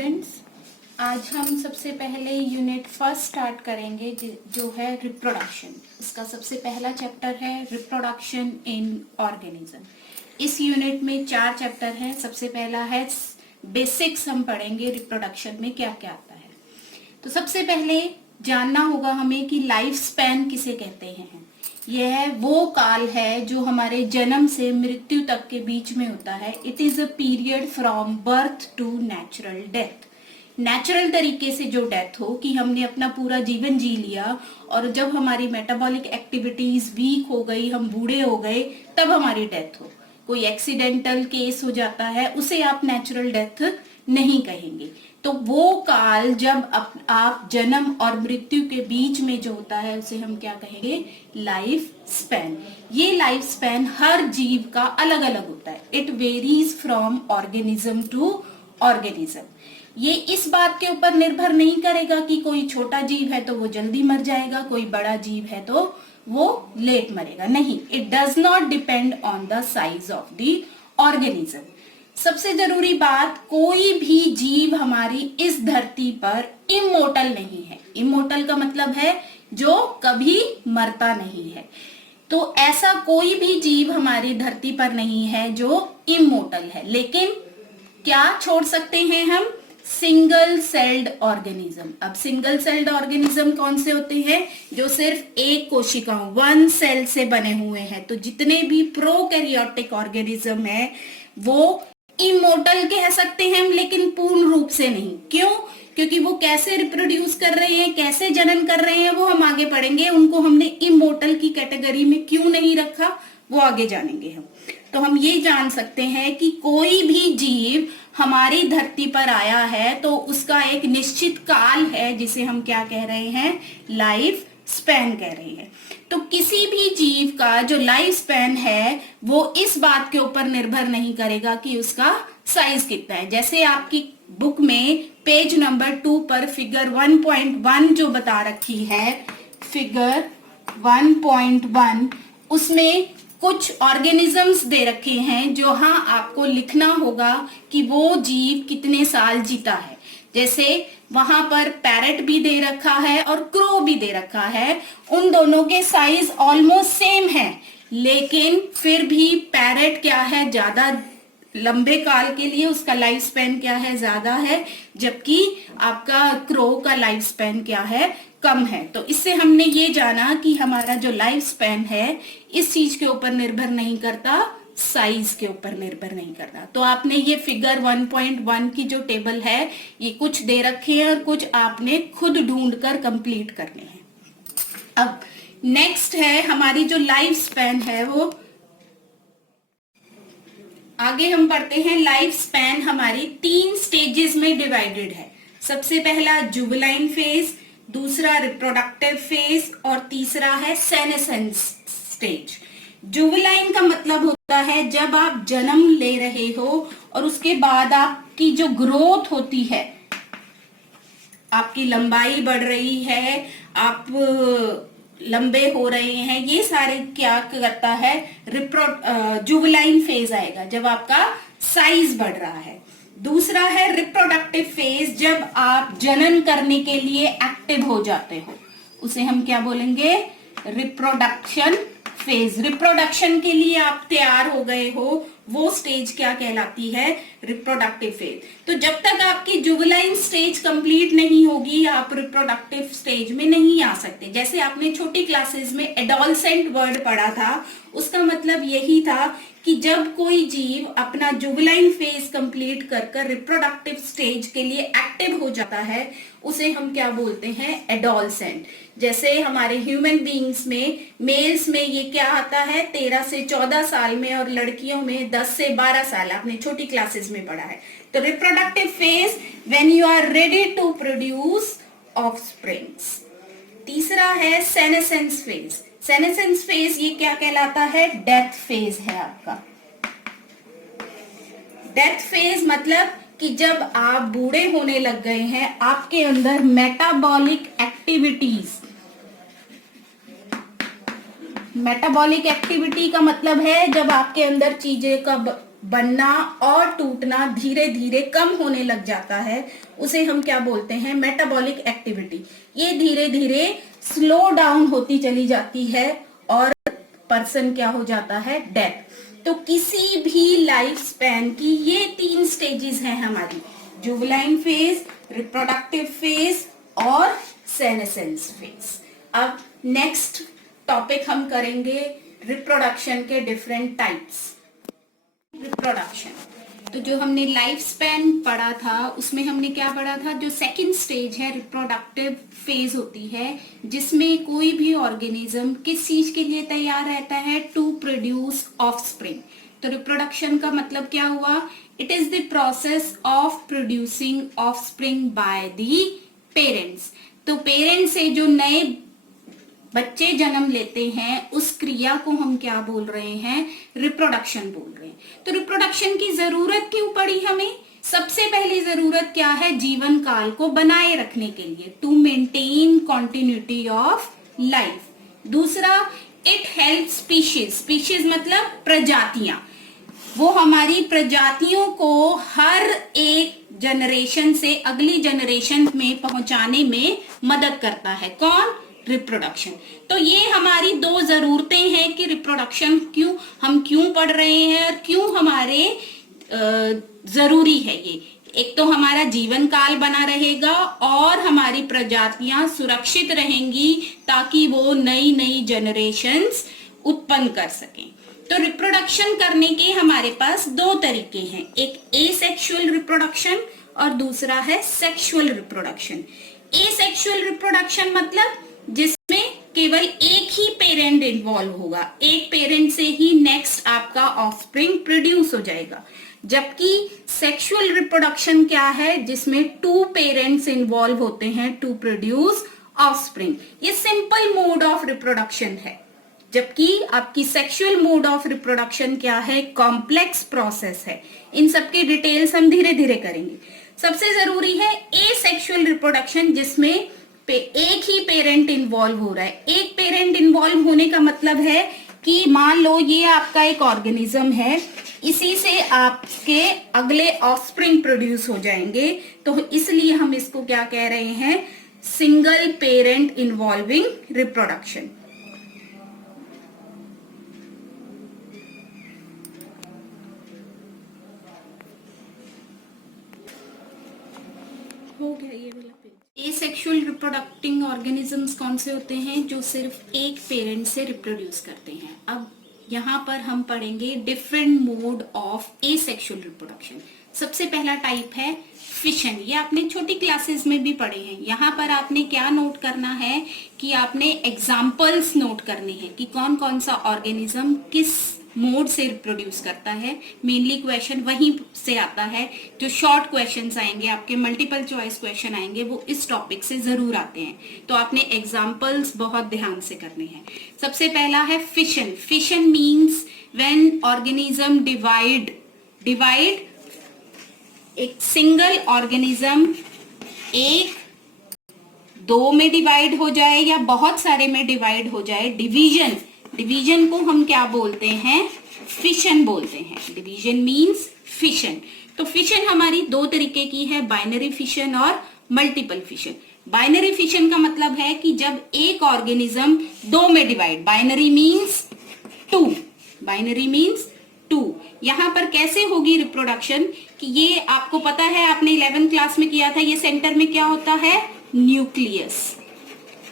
Students, आज हम सबसे पहले यूनिट फर्स्ट स्टार्ट करेंगे जो है रिप्रोडक्शन। इसका सबसे पहला चैप्टर है रिप्रोडक्शन इन ऑर्गेनिज्म। इस यूनिट में 4 चैप्टर हैं। सबसे पहला है बेसिक्स, हम पढ़ेंगे रिप्रोडक्शन में क्या क्या आता है। तो सबसे पहले जानना होगा हमें कि लाइफ स्पैन किसे कहते हैं। यह वो काल है जो हमारे जन्म से मृत्यु तक के बीच में होता है। It is a period from birth to natural death. Natural तरीके से जो डेथ हो कि हमने अपना पूरा जीवन जी लिया और जब हमारी मेटाबॉलिक एक्टिविटीज वीक हो गई, हम बूढ़े हो गए, तब हमारी डेथ हो। कोई एक्सीडेंटल केस हो जाता है, उसे आप नेचुरल डेथ नहीं कहेंगे। तो वो काल जब आप जन्म और मृत्यु के बीच में जो होता है उसे हम क्या कहेंगे? Life span. ये लाइफ स्पैन हर जीव का अलग अलग होता है। It varies from organism to organism. ये इस बात के ऊपर निर्भर नहीं करेगा कि कोई छोटा जीव है तो वो जल्दी मर जाएगा, कोई बड़ा जीव है तो वो लेट मरेगा। नहीं, it does not depend on the size of the organism. सबसे जरूरी बात, कोई भी जीव हमारी इस धरती पर इमोर्टल नहीं है। इमोर्टल का मतलब है जो कभी मरता नहीं है। तो ऐसा कोई भी जीव हमारी धरती पर नहीं है जो इमोर्टल है। लेकिन क्या छोड़ सकते हैं हम? Single celled organism. अब सिंगल सेल्ड ऑर्गेनिज्म कौन से होते हैं? जो सिर्फ एक कोशिकाओं, 1 सेल से बने हुए हैं। तो जितने भी प्रोकैरियोटिक ऑर्गेनिज्म है वो इमोर्टल कह सकते हैं हम, लेकिन पूर्ण रूप से नहीं। क्यों? क्योंकि वो कैसे रिप्रोड्यूस कर रहे हैं, कैसे जनन कर रहे हैं, वो हम आगे पढ़ेंगे। उनको हमने इमोर्टल की कैटेगरी में क्यों नहीं रखा, वो आगे जानेंगे हम। तो हम ये जान सकते हैं कि कोई भी जीव हमारी धरती पर आया है तो उसका एक निश्चित काल है जिसे हम क्या कह रहे हैं? लाइफ स्पैन कह रहे हैं। तो किसी भी जीव का जो लाइफ स्पैन है वो इस बात के ऊपर निर्भर नहीं करेगा कि उसका साइज कितना है। जैसे आपकी बुक में पेज नंबर 2 पर फिगर 1.1 जो बता रखी है, फिगर 1.1, उसमें कुछ ऑर्गेनिजम्स दे रखे हैं जो हाँ आपको लिखना होगा कि वो जीव कितने साल जीता है। जैसे वहां पर पैरेट भी दे रखा है और क्रो भी दे रखा है। उन दोनों के साइज ऑलमोस्ट सेम है, लेकिन फिर भी पैरेट क्या है, ज्यादा लंबे काल के लिए उसका लाइफ स्पैन क्या है, ज्यादा है, जबकि आपका क्रो का लाइफ स्पैन क्या है, कम है। तो इससे हमने ये जाना कि हमारा जो लाइफ स्पैन है इस चीज के ऊपर निर्भर नहीं करता, साइज के ऊपर निर्भर नहीं करता। तो आपने ये फिगर 1.1 की जो टेबल है, ये कुछ दे रखे हैं और कुछ आपने खुद ढूंढकर कंप्लीट करने हैं। अब नेक्स्ट है हमारी जो लाइफ स्पैन है, वो आगे हम पढ़ते हैं। लाइफ स्पैन हमारी 3 स्टेजेस में डिवाइडेड है। सबसे पहला जुवेनाइल फेज, दूसरा रिप्रोडक्टिव फेज और तीसरा है सेनेसेंस स्टेज। जुवेनाइल का मतलब होता है जब आप जन्म ले रहे हो और उसके बाद आपकी जो ग्रोथ होती है, आपकी लंबाई बढ़ रही है, आप लंबे हो रहे हैं, ये सारे क्या करता है? जुवेनाइल फेज आएगा जब आपका साइज बढ़ रहा है। दूसरा है रिप्रोडक्टिव फेज, जब आप जनन करने के लिए एक्टिव हो जाते हो, उसे हम क्या बोलेंगे? Reproduction phase. रिप्रोडक्शन के लिए आप तैयार हो गए हो, वो स्टेज क्या कहलाती है? Reproductive phase. तो जब तक आपकी जुवेनाइल स्टेज कंप्लीट नहीं होगी, आप रिप्रोडक्टिव स्टेज में नहीं आ सकते। जैसे आपने छोटी क्लासेस में एडोलसेंट वर्ड पढ़ा था, उसका मतलब यही था कि जब कोई जीव अपना जुवेनाइल फेज कंप्लीट कर रिप्रोडक्टिव स्टेज के लिए एक्टिव हो जाता है, उसे हम क्या बोलते हैं? एडोलसेंट। जैसे हमारे ह्यूमन बीइंग्स में, मेल्स में ये क्या आता है? 13 से 14 साल में, और लड़कियों में 10 से 12 साल। आपने छोटी क्लासेस में पढ़ा है। तो reproductive phase when you are ready to produce offsprings. तीसरा है सेनेसेंस फेज। सेनेसेंस फेज ये क्या कहलाता है? डेथ फेज है आपका। डेथ फेज मतलब कि जब आप बूढ़े होने लग गए हैं, आपके अंदर मेटाबॉलिक एक्टिविटी का मतलब है जब आपके अंदर चीजें का बनना और टूटना धीरे धीरे कम होने लग जाता है, उसे हम क्या बोलते हैं, मेटाबॉलिक एक्टिविटी। ये धीरे धीरे स्लो डाउन होती चली जाती है और पर्सन क्या हो जाता है, डेथ। तो किसी भी लाइफ स्पैन की ये 3 स्टेजेस हैं हमारी, जुवेनाइल फेज, रिप्रोडक्टिव फेज और सेनेसेंस फेज। अब नेक्स्ट टॉपिक हम करेंगे रिप्रोडक्शन के डिफरेंट टाइप्स। रिप्रोडक्शन, तो जो हमने लाइफ स्पैन पढ़ा था उसमें हमने क्या पढ़ा था, जो सेकंड स्टेज है रिप्रोडक्टिव फेज होती है, जिसमें कोई भी ऑर्गेनिज्म किस चीज के लिए तैयार रहता है, टू प्रोड्यूस ऑफस्प्रिंग। तो रिप्रोडक्शन का मतलब क्या हुआ, it is the process of producing offspring by the parents. तो पेरेंट्स से जो नए बच्चे जन्म लेते हैं उस क्रिया को हम क्या बोल रहे हैं, रिप्रोडक्शन बोल रहे हैं। तो रिप्रोडक्शन की जरूरत क्यों पड़ी हमें, सबसे पहली जरूरत क्या है, जीवन काल को बनाए रखने के लिए, to maintain continuity of life. दूसरा, इट हेल्प स्पीशीज, स्पीशीज मतलब प्रजातियां, वो हमारी प्रजातियों को हर एक जनरेशन से अगली जनरेशन में पहुंचाने में मदद करता है। कौन, रिप्रोडक्शन। तो ये हमारी 2 जरूरतें हैं कि रिप्रोडक्शन हम क्यों पढ़ रहे हैं और क्यों हमारे जरूरी है ये। एक तो हमारा जीवन काल बना रहेगा और हमारी प्रजातियां सुरक्षित रहेंगी ताकि वो नई नई जनरेशंस उत्पन्न कर सकें। तो रिप्रोडक्शन करने के हमारे पास 2 तरीके हैं, एक एसेक्सुअल रिप्रोडक्शन और दूसरा है सेक्सुअल रिप्रोडक्शन। एसेक्सुअल रिप्रोडक्शन मतलब जिसमें केवल एक ही पेरेंट इन्वॉल्व होगा, एक पेरेंट से ही नेक्स्ट आपका ऑफस्प्रिंग प्रोड्यूस हो जाएगा। जबकि सेक्सुअल रिप्रोडक्शन क्या है, जिसमें 2 पेरेंट्स इन्वॉल्व होते हैं टू प्रोड्यूस ऑफस्प्रिंग। ये सिंपल मोड ऑफ रिप्रोडक्शन है, जबकि आपकी सेक्सुअल मोड ऑफ रिप्रोडक्शन क्या है, कॉम्प्लेक्स प्रोसेस है। इन सबके डिटेल्स हम धीरे धीरे करेंगे। सबसे जरूरी है एसेक्सुअल रिप्रोडक्शन, जिसमें एक ही पेरेंट इन्वॉल्व हो रहा है। एक पेरेंट इन्वॉल्व होने का मतलब है कि मान लो ये आपका एक ऑर्गेनिज्म है, इसी से आपके अगले ऑफस्प्रिंग प्रोड्यूस हो जाएंगे, तो इसलिए हम इसको क्या कह रहे हैं, सिंगल पेरेंट इन्वॉल्विंग रिप्रोडक्शन। हो गया ये वाला पेज। एसेक्सुअल रिप्रोडक्टिंग ऑर्गेनिजम्स कौन से होते हैं, जो सिर्फ एक पेरेंट से रिप्रोड्यूस करते हैं। अब यहाँ पर हम पढ़ेंगे different mode of asexual reproduction. सबसे पहला टाइप है फिशन, ये आपने छोटी क्लासेस में भी पढ़े हैं। यहाँ पर आपने क्या नोट करना है कि आपने एग्जाम्पल्स नोट करने हैं कि कौन कौन सा ऑर्गेनिज्म किस मोड से रिप्रोड्यूस करता है। मेनली क्वेश्चन वहीं से आता है, जो शॉर्ट क्वेश्चंस आएंगे आपके, मल्टीपल चॉइस क्वेश्चन आएंगे, वो इस टॉपिक से जरूर आते हैं। तो आपने एग्जाम्पल्स बहुत ध्यान से करने हैं। सबसे पहला है fission. Fission means when organism divide एक सिंगल ऑर्गेनिज्म एक 2 में डिवाइड हो जाए या बहुत सारे में डिवाइड हो जाए, डिवीजन को हम क्या बोलते हैं, फिशन बोलते हैं। Division means fission. तो फिशन हमारी 2 तरीके की है, बाइनरी फिशन और मल्टीपल फिशन। बाइनरी फिशन का मतलब है कि जब एक ऑर्गेनिज्म 2 में डिवाइड, बाइनरी मींस 2। यहां पर कैसे होगी रिप्रोडक्शन, कि ये आपको पता है, आपने 11th क्लास में किया था, ये सेंटर में क्या होता है, न्यूक्लियस।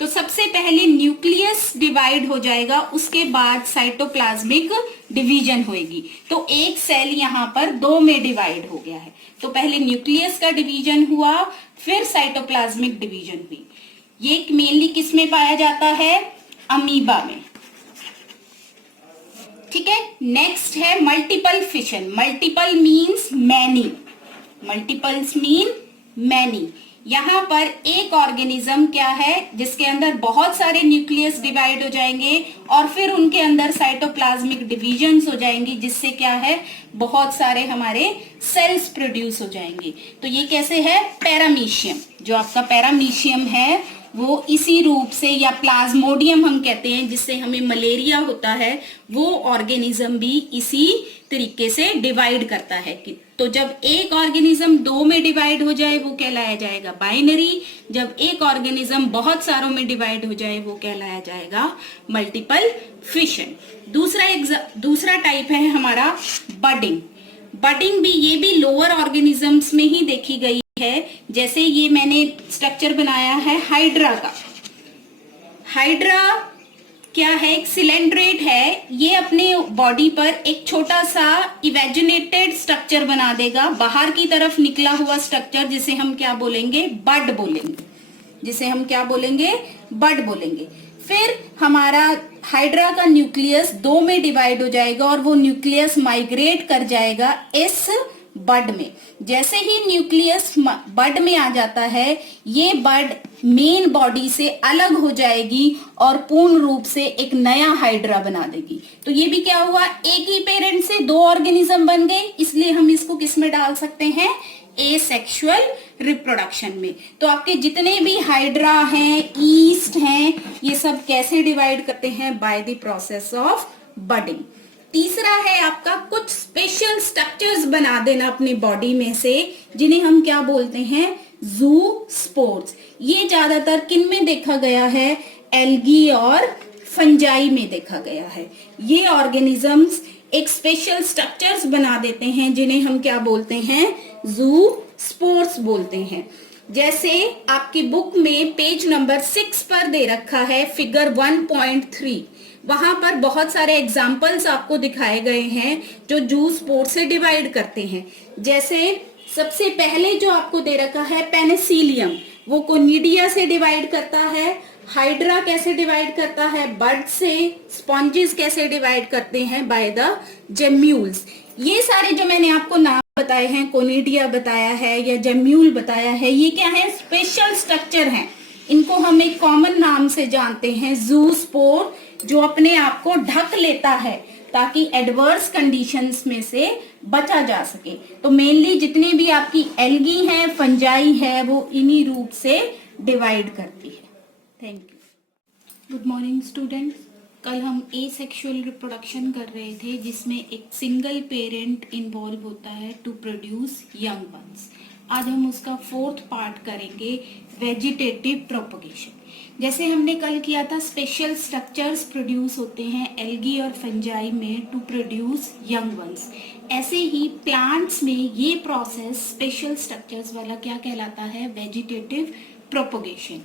तो सबसे पहले न्यूक्लियस डिवाइड हो जाएगा, उसके बाद साइटोप्लाज्मिक डिवीजन होगी। तो एक सेल यहाँ पर 2 में डिवाइड हो गया है। तो पहले न्यूक्लियस का डिवीजन हुआ, फिर साइटोप्लाज्मिक डिवीजन हुई। ये मेनली किस में पाया जाता है, अमीबा में। ठीक है। नेक्स्ट है multiple fission. Multiple means many, multiples mean many. यहाँ पर एक ऑर्गेनिज्म क्या है, जिसके अंदर बहुत सारे न्यूक्लियस डिवाइड हो जाएंगे और फिर उनके अंदर साइटोप्लाज्मिक डिविजन्स हो जाएंगी, जिससे क्या है, बहुत सारे हमारे सेल्स प्रोड्यूस हो जाएंगे। तो ये कैसे है, पैरामीशियम। जो आपका पैरामीशियम है वो इसी रूप से, या प्लाज्मोडियम हम कहते हैं जिससे हमें मलेरिया होता है, वो ऑर्गेनिज्म भी इसी तरीके से डिवाइड करता है। तो जब एक ऑर्गेनिज्म दो में डिवाइड हो जाए वो कहलाया जाएगा बाइनरी, जब एक ऑर्गेनिज्म बहुत सारों में डिवाइड हो जाए वो कहलाया जाएगा मल्टीपल फिशन। दूसरा टाइप है हमारा बडिंग। बडिंग भी, ये भी लोअर ऑर्गेनिजम्स में ही देखी गई है। जैसे ये मैंने स्ट्रक्चर बनाया है हाइड्रा का। हाइड्रा क्या है, एक सिलेंड्रेट है, ये अपने बॉडी पर एक छोटा सा इवेजिनेटेड स्ट्रक्चर बना देगा, बाहर की तरफ निकला हुआ स्ट्रक्चर, जिसे हम क्या बोलेंगे, बड बोलेंगे, जिसे हम क्या बोलेंगे, बड बोलेंगे। फिर हमारा हाइड्रा का न्यूक्लियस दो में डिवाइड हो जाएगा और वो न्यूक्लियस माइग्रेट कर जाएगा इस बड में। जैसे ही न्यूक्लियस बड में आ जाता है, ये बड मेन बॉडी से अलग हो जाएगी और पूर्ण रूप से एक नया हाइड्रा बना देगी। तो ये भी क्या हुआ, एक ही पेरेंट से दो ऑर्गेनिज्म बन गए, इसलिए हम इसको किस में डाल सकते हैं, एसेक्सुअल रिप्रोडक्शन में। तो आपके जितने भी हाइड्रा हैं, ईस्ट हैं, ये सब कैसे डिवाइड करते हैं, by the process of budding. तीसरा है आपका कुछ स्पेशल स्ट्रक्चर्स बना देना अपनी बॉडी में से, जिन्हें हम क्या बोलते हैं, जू स्पोर्स। ये ज्यादातर किन में देखा गया है, एल्गी और फंजाई में देखा गया है। ये ऑर्गेनिजम्स एक स्पेशल स्ट्रक्चर्स बना देते हैं जिन्हें हम क्या बोलते हैं, जू स्पोर्स बोलते हैं। जैसे आपकी बुक में पेज नंबर 6 पर दे रखा है फिगर 1.3, वहां पर बहुत सारे एग्जाम्पल्स आपको दिखाए गए हैं जो जू स्पोर्स से डिवाइड करते हैं। जैसे सबसे पहले जो आपको दे रखा है पेनिसिलियम, वो कोनिडिया से डिवाइड करता है। हाइड्रा कैसे डिवाइड करता है, बड से। स्पॉन्जेस कैसे डिवाइड करते हैं, बाय द जेम्यूल्स। ये सारे जो मैंने आपको नाम बताए हैं, कोनिडिया बताया है या जेम्यूल बताया है, ये क्या है, स्पेशल स्ट्रक्चर हैं। इनको हम एक कॉमन नाम से जानते हैं, जू स्पोर, जो अपने आप को ढक लेता है ताकि एडवर्स कंडीशंस में से बचा जा सके। तो मेनली जितने भी आपकी एल्गी है, फंजाई है, वो इन्हीं रूप से डिवाइड करती है। Thank you. Good morning students. कल हम एसेक्सुअल रिप्रोडक्शन कर रहे थे, जिसमें एक सिंगल पेरेंट इन्वॉल्व होता है टू प्रोड्यूस यंग वंस। आज हम उसका 4th पार्ट करेंगे, वेजिटेटिव प्रोपगेशन। जैसे हमने कल किया था, स्पेशल स्ट्रक्चर्स प्रोड्यूस होते हैं एल्गी और फंजाई में टू प्रोड्यूस यंग वंस। ऐसे ही प्लांट्स में ये प्रोसेस स्पेशल स्ट्रक्चर्स वाला क्या कहलाता है, वेजिटेटिव प्रोपगेशन।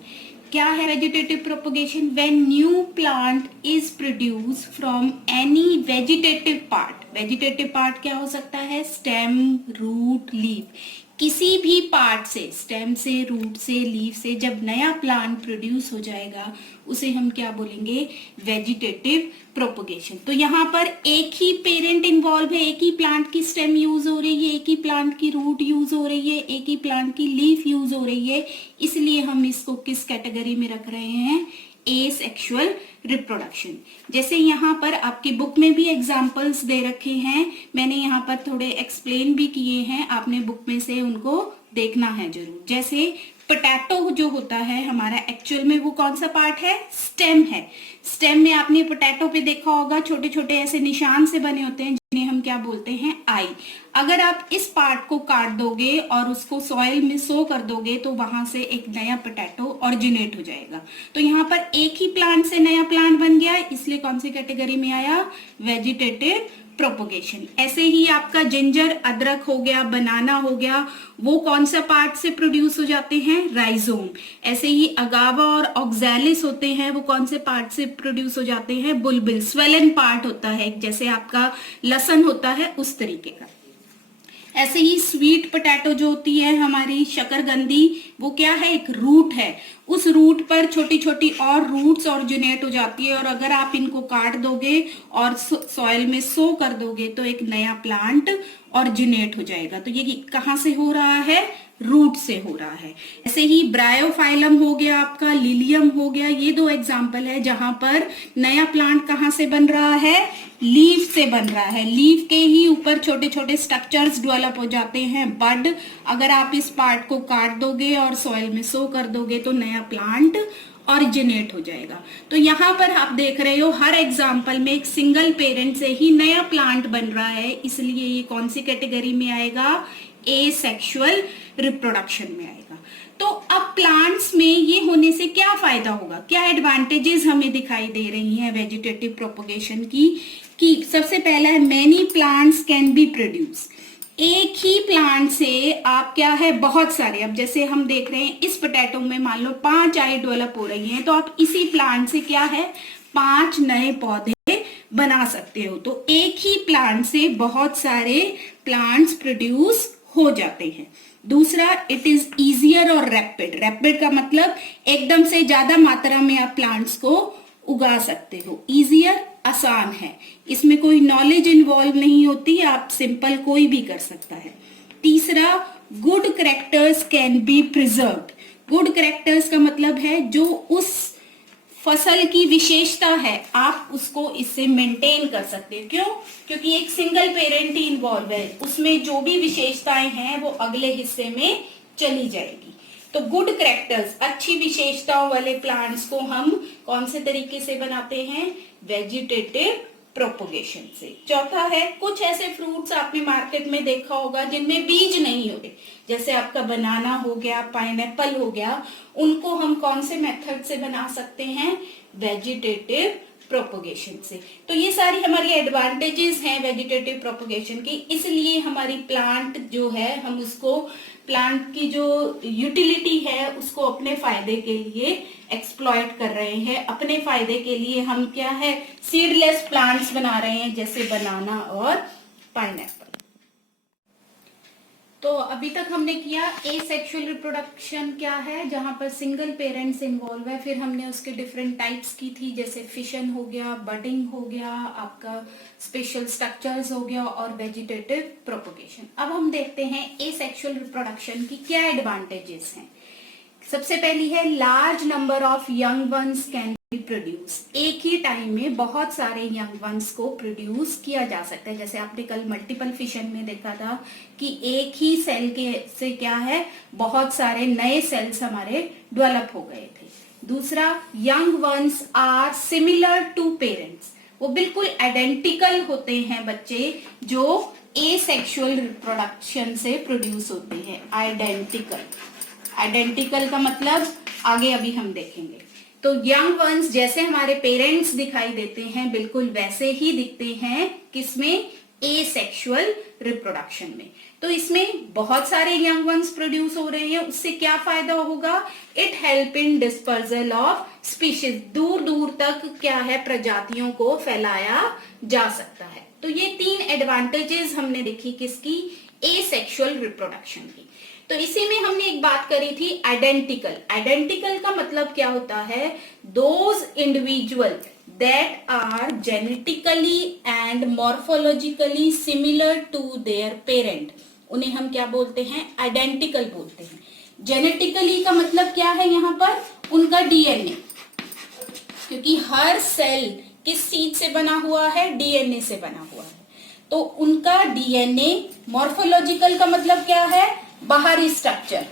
क्या है vegetative propagation, when new plant is produce from any vegetative part. Vegetative part क्या हो सकता है, स्टेम, रूट, लीफ, किसी भी पार्ट से, स्टेम से, रूट से, लीफ से जब नया प्लांट प्रोड्यूस हो जाएगा उसे हम क्या बोलेंगे, वेजिटेटिव प्रोपगेशन। तो यहाँ पर एक ही पेरेंट इन्वॉल्व है, एक ही प्लांट की स्टेम यूज हो रही है, एक ही प्लांट की रूट यूज हो रही है, एक ही प्लांट की लीफ यूज हो रही है, इसलिए हम इसको किस कैटेगरी में रख रहे हैं, एसेक्सुअल रिप्रोडक्शन। जैसे यहाँ पर आपकी बुक में भी एग्जाम्पल्स दे रखे हैं, मैंने यहाँ पर थोड़े एक्सप्लेन भी किए हैं, आपने बुक में से उनको देखना है जरूर। जैसे पोटैटो जो होता है हमारा, एक्चुअल में वो कौन सा पार्ट है, स्टेम है। स्टेम में आपने पोटैटो पे देखा होगा, छोटे छोटे ऐसे निशान से बने होते हैं जिन्हें हम क्या बोलते हैं, आई। अगर आप इस पार्ट को काट दोगे और उसको सॉइल में सो कर दोगे तो वहां से एक नया पोटैटो ऑरिजिनेट हो जाएगा। तो यहाँ पर एक ही प्लांट से नया प्लांट बन गया, इसलिए कौन सी कैटेगरी में आया, वेजिटेटिव प्रोपगेशन। ऐसे ही आपका जिंजर, अदरक हो गया, बनाना हो गया, वो कौन सा पार्ट से प्रोड्यूस हो जाते हैं, राइजोम। ऐसे ही अगावा और ऑक्सैलिस होते हैं, वो कौन से पार्ट से प्रोड्यूस हो जाते हैं, बुलबिल, स्वेलन पार्ट होता है, जैसे आपका लसन होता है उस तरीके का। ऐसे ही स्वीट पोटैटो जो होती है हमारी, शकरकंदी, वो क्या है, एक रूट है। उस रूट पर छोटी छोटी और रूट्स ऑरिजिनेट हो जाती है, और अगर आप इनको काट दोगे और सॉइल में सो कर दोगे तो एक नया प्लांट ऑरिजिनेट हो जाएगा। तो ये कहाँ से हो रहा है, रूट से हो रहा है। ऐसे ही ब्रायोफाइलम हो गया आपका, लिलियम हो गया, ये दो एग्जाम्पल है जहां पर नया प्लांट कहाँ से बन रहा है, लीफ से बन रहा है। लीफ के ही ऊपर छोटे छोटे स्ट्रक्चर्स डेवलप हो जाते हैं, बड। अगर आप इस पार्ट को काट दोगे और सॉइल में सो कर दोगे तो नया प्लांट ऑरिजिनेट हो जाएगा। तो यहाँ पर आप देख रहे हो हर एग्जाम्पल में एक सिंगल पेरेंट से ही नया प्लांट बन रहा है, इसलिए ये कौन सी कैटेगरी में आएगा, एसेक्सुअल रिप्रोडक्शन में आएगा। तो अब प्लांट्स में ये होने से क्या फायदा होगा, क्या एडवांटेजेस हमें दिखाई दे रही हैं वेजिटेटिव प्रोपगेशन की, कि सबसे पहला है many plants can be produce. एक ही प्लांट से आप क्या है बहुत सारे, अब जैसे हम देख रहे हैं इस पोटैटो में मान लो 5 आई डेवलप हो रही हैं, तो आप इसी प्लांट से क्या है 5 नए पौधे बना सकते हो। तो एक ही प्लांट से बहुत सारे प्लांट्स प्रोड्यूस हो जाते हैं। दूसरा, इट इज इजियर और रैपिड। रैपिड का मतलब एकदम से ज्यादा मात्रा में आप प्लांट्स को उगा सकते हो। इजियर आसान है, इसमें कोई नॉलेज इन्वॉल्व नहीं होती, आप सिंपल कोई भी कर सकता है। तीसरा, good characters can be preserved. Good characters का मतलब है जो उस फसल की विशेषता है आप उसको इससे मेंटेन कर सकते हो। क्यों? क्योंकि एक सिंगल पेरेंट ही इन्वॉल्व है, उसमें जो भी विशेषताएं हैं वो अगले हिस्से में चली जाएगी। तो गुड कैरेक्टर्स, अच्छी विशेषताओं वाले प्लांट्स को हम कौन से तरीके से बनाते हैं, वेजिटेटिव प्रोपगेशन से। चौथा है, कुछ ऐसे फ्रूट्स आपने मार्केट में देखा होगा जिनमें बीज नहीं होते, जैसे आपका बनाना हो गया, पाइनएप्पल हो गया, उनको हम कौन से मेथड से बना सकते हैं, वेजिटेटिव प्रोपगेशन से। तो ये सारी हमारी एडवांटेजेस हैं वेजिटेटिव प्रोपगेशन की, इसलिए हमारी प्लांट जो है हम उसको, प्लांट की जो यूटिलिटी है उसको अपने फायदे के लिए एक्सप्लॉइट कर रहे हैं। अपने फायदे के लिए हम क्या है सीडलेस प्लांट्स बना रहे हैं, जैसे बनाना और पाइनएप्पल। तो अभी तक हमने किया एसेक्सुअल रिप्रोडक्शन क्या है, जहां पर सिंगल पेरेंट्स इन्वॉल्व है। फिर हमने उसके डिफरेंट टाइप्स की थी, जैसे फिशन हो गया, बडिंग हो गया, आपका स्पेशल स्ट्रक्चर्स हो गया और वेजिटेटिव प्रोपगेशन। अब हम देखते हैं एसेक्सुअल रिप्रोडक्शन की क्या एडवांटेजेस हैं। सबसे पहली है large number of young ones can be produce. एक ही टाइम में बहुत सारे यंग वंस को प्रोड्यूस किया जा सकता है। जैसे आपने कल मल्टीपल फिशन में देखा था कि एक ही सेल के से क्या है बहुत सारे नए सेल्स हमारे डेवलप हो गए थे। दूसरा, young ones are similar to parents. वो बिल्कुल आइडेंटिकल होते हैं बच्चे जो एसेक्सुअल रिप्रोडक्शन से प्रोड्यूस होते हैं। आइडेंटिकल, आइडेंटिकल का मतलब आगे अभी हम देखेंगे। तो यंग वंस जैसे हमारे पेरेंट्स दिखाई देते हैं बिल्कुल वैसे ही दिखते हैं किसमें, एसेक्सुअल रिप्रोडक्शन में। तो इसमें बहुत सारे यंग वंस प्रोड्यूस हो रहे हैं, उससे क्या फायदा होगा, it help in dispersal of species. दूर दूर तक क्या है प्रजातियों को फैलाया जा सकता है। तो ये 3 एडवांटेजेस हमने देखी किसकी, एसेक्सुअल रिप्रोडक्शन की। तो इसी में हमने एक बात करी थी आइडेंटिकल। आइडेंटिकल का मतलब क्या होता है, those individual that are genetically and morphologically similar to their parent, उन्हें हम क्या बोलते हैं, आइडेंटिकल बोलते हैं। जेनेटिकली का मतलब क्या है यहाँ पर, उनका डीएनए, क्योंकि हर सेल किस चीज से बना हुआ है, डीएनए से बना हुआ है। तो उनका डीएनए, मॉर्फोलॉजिकल का मतलब क्या है, बाहरी स्ट्रक्चर,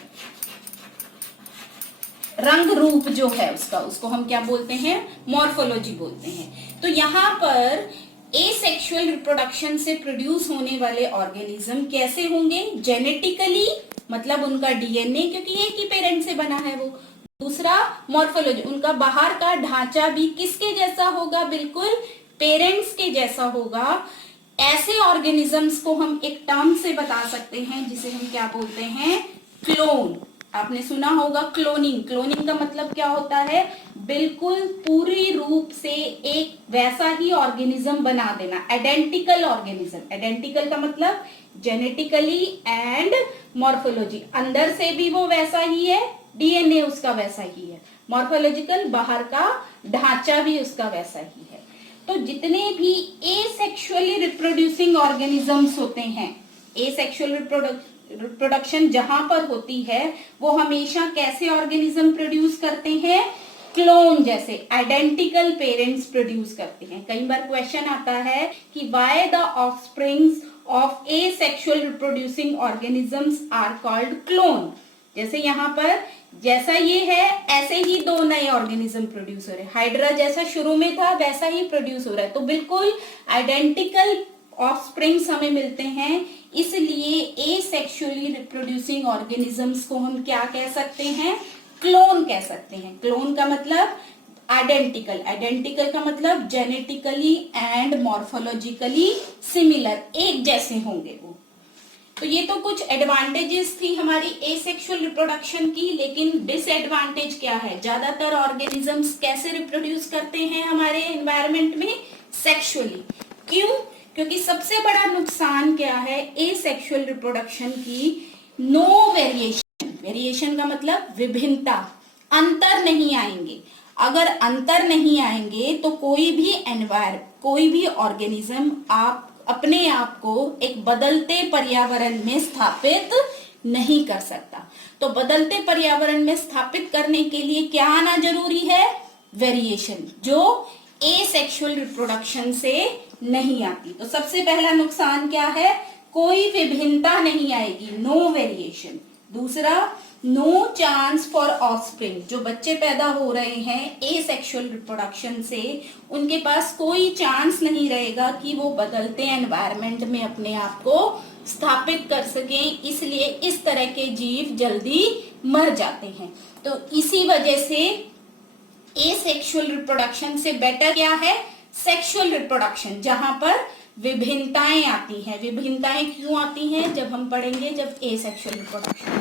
रंग रूप जो है उसका, उसको हम क्या बोलते हैं, मॉर्फोलॉजी बोलते हैं। तो यहाँ पर एसेक्सुअल रिप्रोडक्शन से प्रोड्यूस होने वाले ऑर्गेनिज्म कैसे होंगे, जेनेटिकली मतलब उनका डीएनए, क्योंकि एक ही पेरेंट से बना है वो। दूसरा, मॉर्फोलॉजी, उनका बाहर का ढांचा भी किसके जैसा होगा, बिल्कुल पेरेंट्स के जैसा होगा। ऐसे ऑर्गेनिजम्स को हम एक टर्म से बता सकते हैं जिसे हम क्या बोलते हैं, क्लोन। आपने सुना होगा क्लोनिंग। क्लोनिंग का मतलब क्या होता है, बिल्कुल पूरी रूप से एक वैसा ही ऑर्गेनिज्म बना देना, आइडेंटिकल ऑर्गेनिज्म। आइडेंटिकल का मतलब जेनेटिकली एंड मॉर्फोलॉजी, अंदर से भी वो वैसा ही है, डीएनए उसका वैसा ही है। मॉर्फोलॉजिकल, बाहर का ढांचा भी उसका वैसा ही है। तो जितने भी एसेक्सुअली रिप्रोड्यूसिंग ऑर्गेनिजम्स होते हैं, एसेक्सुअल रिप्रोडक्शन जहां पर होती है वो हमेशा कैसे ऑर्गेनिज्म प्रोड्यूस करते हैं, क्लोन जैसे आइडेंटिकल पेरेंट्स प्रोड्यूस करते हैं। कई बार क्वेश्चन आता है कि why the offsprings of asexual reproducing organisms are called clone. जैसे यहाँ पर जैसा ये है ऐसे ही दो नए ऑर्गेनिज्म प्रोड्यूस हो रहे हैं, हाइड्रा जैसा शुरू में था वैसा ही प्रोड्यूस हो रहा है, तो बिल्कुल आइडेंटिकल ऑफस्प्रिंग्स हमें मिलते हैं। इसलिए एसेक्सुअली रिप्रोड्यूसिंग ऑर्गेनिजम्स को हम क्या कह सकते हैं, क्लोन कह सकते हैं। क्लोन का मतलब आइडेंटिकल, आइडेंटिकल का मतलब जेनेटिकली एंड मॉर्फोलॉजिकली सिमिलर, एक जैसे होंगे वो। तो ये तो कुछ एडवांटेजेस थी हमारी एसेक्सुअल रिप्रोडक्शन की, लेकिन डिसएडवांटेज क्या है, ज्यादातर ऑर्गेनिजम्स कैसे रिप्रोड्यूस करते हैं हमारे एनवायरमेंट में, सेक्सुअली। क्यों? क्योंकि सबसे बड़ा नुकसान क्या है एसेक्सुअल रिप्रोडक्शन की, नो वेरिएशन। वेरिएशन का मतलब विभिन्नता, अंतर नहीं आएंगे। अगर अंतर नहीं आएंगे तो कोई भी ऑर्गेनिज्म आप अपने आप को एक बदलते पर्यावरण में स्थापित नहीं कर सकता। तो बदलते पर्यावरण में स्थापित करने के लिए क्या आना जरूरी है, वेरिएशन, जो एसेक्सुअल रिप्रोडक्शन से नहीं आती। तो सबसे पहला नुकसान क्या है, कोई विभिन्नता नहीं आएगी, नो वेरिएशन। दूसरा, नो चांस फॉर ऑफस्प्रिंग, जो बच्चे पैदा हो रहे हैं एसेक्सुअल रिप्रोडक्शन से, उनके पास कोई चांस नहीं रहेगा कि वो बदलते एनवायरनमेंट में अपने आप को स्थापित कर सकें। इसलिए इस तरह के जीव जल्दी मर जाते हैं। तो इसी वजह से एसेक्सुअल रिप्रोडक्शन से बेटर क्या है, सेक्सुअल रिप्रोडक्शन, जहां पर विभिन्नताएं आती हैं। विभिन्नताएं क्यों आती हैं, जब हम पढ़ेंगे जब एसेक्सुअल रिप्रोडक्शन।